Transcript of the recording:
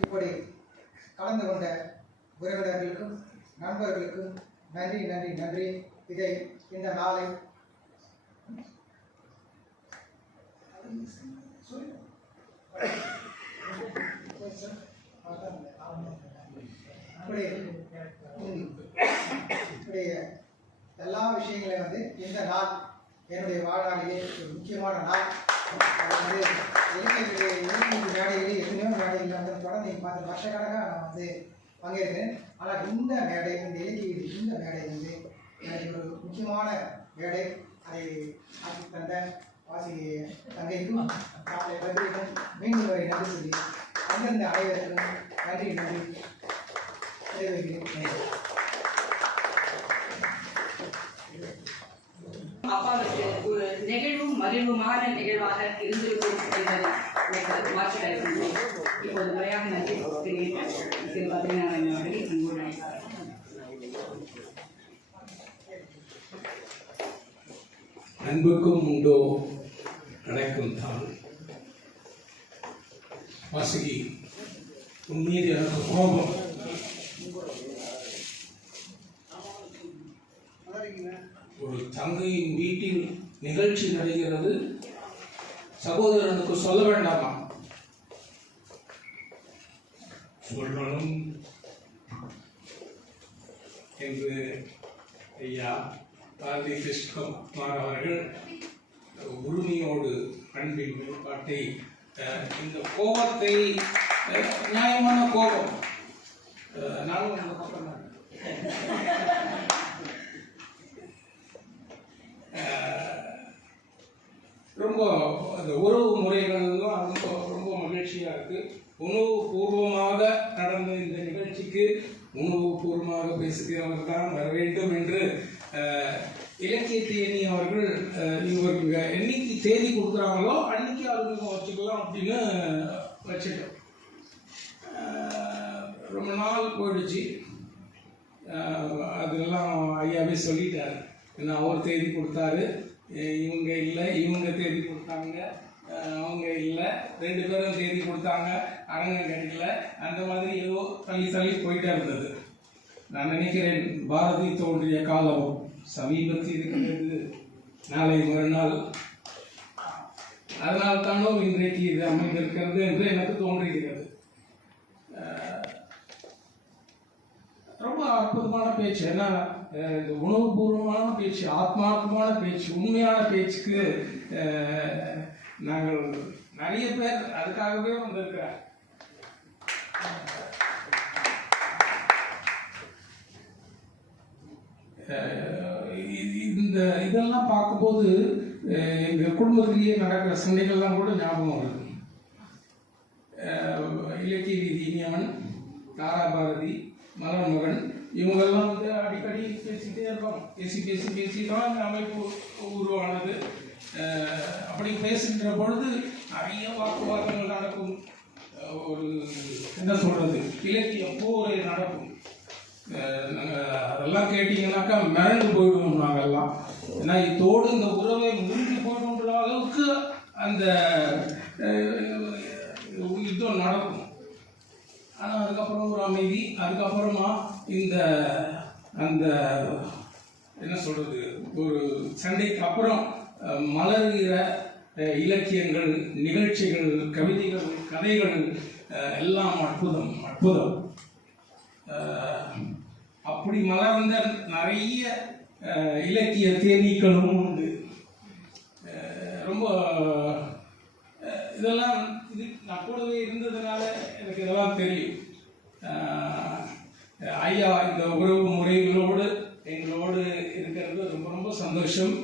இப்படி கலந்து கொண்ட உறவினர்களுக்கும் நண்பர்களுக்கும் நன்றி நன்றி நன்றி. இதை இந்த நாளை இப்படி எல்லா விஷயங்களையும் வந்து இந்த நாள் என்னுடைய வாழ்நாளிலே ஒரு முக்கியமான நாள். அது வந்து இலக்கிய இலக்கிய மேடைகளில் எத்தனையோ மேடைகளில் வந்து தொடர்ந்து பத்து பார்த்து வருஷக்கணக்காக நான் வந்து பங்கேற்கிறேன். ஆனால் இந்த மேடை இந்த இலக்கிய இந்த மேடை வந்து எனக்கு ஒரு முக்கியமான மேடை. அதை ஆக்கி தந்த வாசி தங்கைக்கும் காலை பத்திரிக்கும் மீண்டும் வரை நன்றி சொல்லி அங்கிருந்த அனைவருக்கும் நன்றி நன்றி. தெரிவிக்கிறேன் அப்பாவுக்கு ஒரு நெகிழ்வும் மகிழ்வுமான நிகழ்வாக இருந்திருக்கும் என்பதை எனக்கு மாற்று இப்போது முறையாக நன்றி திரு பத்ரிநாதன் அவர்களை அன்போடு. அன்புக்கும் உண்டோ? அழைக்கும் தான் வாசுகி உன்மீது எனக்கு கோபம். ஒரு தங்கையின் வீட்டில் நிகழ்ச்சி நடக்கிறது. சகோதரனுக்கு சொல்ல வேண்டாமா? சொல்லணும். என்று ஐயா பாரதி கிருஷ்ணகுமார் அவர்கள் உரிமையோடு அன்பின் வெளிப்பாட்டை அஹ், இந்த கோபத்தை நியாயமான கோபம். நானும் அந்த பக்கம் ரொம்ப அந்த உறவு முறைகள்லாம் ரொம்ப ரொம்ப மகிழ்ச்சியாக இருக்கு. உணவு பூர்வமாக நடந்த இந்த நிகழ்ச்சிக்கு உணவு பூர்வமாக பேசுகிறவர் தான் வர வேண்டும் என்று அஹ், இலக்கிய தேனி அவர்கள் இவருக்கு என்னைக்கு தேதி கொடுக்குறாங்களோ அன்னைக்கு அறிமுகம் வச்சுக்கலாம் அப்படின்னு வச்சுட்டோம். ரொம்ப நாள் போயிடுச்சு. அதெல்லாம் ஐயாவே சொல்லிட்டார். ஏன்னா அவர் தேதி கொடுத்தாரு. இவங்க இல்லை இவங்க தேதி கொடுத்தாங்க. அவங்க இல்லை. ரெண்டு பேரும் தேதி கொடுத்தாங்க. அரங்கம் கிடைக்கல. அந்த மாதிரி ஏதோ தள்ளி தள்ளி போயிட்டே இருந்தது. நான் நினைக்கிறேன் பாரதி தோன்றிய காலம் சமீபத்தில் இருக்கிறது நாளை மறுநாள். அதனால் தானோ இன்றைக்கு இது அமைந்திருக்கிறது என்று எனக்கு தோன்றுகிறது. ரொம்ப அற்புதமான பேச்சு. ஏன்னா அஹ், இந்த உணவுபூர்வமான பேச்சு ஆத்மார்த்தமான பேச்சு உண்மையான பேச்சுக்கு நாங்கள் நிறைய பேர் அதுக்காகவே வந்திருக்கிறார். Yeah, yeah, yeah. இந்த இதெல்லாம் பார்க்கும்போது எங்கள் குடும்பத்திலேயே நடக்கிற சண்டைகள்லாம் கூட ஞாபகம் வருது. இலக்கிய ரீதி இனியவன் தாராபாரதி மலர் மகன் இவங்கெல்லாம் வந்து அடிக்கடி பேசிக்கிட்டே இருப்பாங்க. பேசி பேசி பேசி தான் இந்த அமைப்பு உருவானது. அப்படி பேசுகின்ற பொழுது நிறைய வாக்குவாதங்கள் நடக்கும். ஒரு என்ன சொல்கிறது இலக்கிய போரை நடக்கும். நாங்கள் அதெல்லாம் கேட்டிங்கனாக்கா மிரண்டு போயிடுவோம் நாங்கள்லாம் ஏன்னா இதோடு இந்த உறவை முடிஞ்சு போயிடுன்ற அளவுக்கு அந்த யுத்தம் நடக்கும். ஆனால் அதுக்கப்புறம் ஒரு அமைதி அதுக்கப்புறமா இந்த அந்த என்ன சொல்கிறது ஒரு சண்டைக்கு அப்புறம் மலர்கிற இலக்கியங்கள் நிகழ்ச்சிகள் கவிதைகள் கதைகள் எல்லாம் அற்புதம் அற்புதம். அப்படி மலர்ந்த நிறைய இலக்கிய தேனீக்களும் உண்டு. ரொம்ப இதெல்லாம் இது நான் கூடவே இருந்ததுனால எனக்கு இதெல்லாம் தெரியும். ஐயா இந்த உறவு முறைகளோடு எங்களோடு இருக்கிறது ரொம்ப ரொம்ப சந்தோஷம்.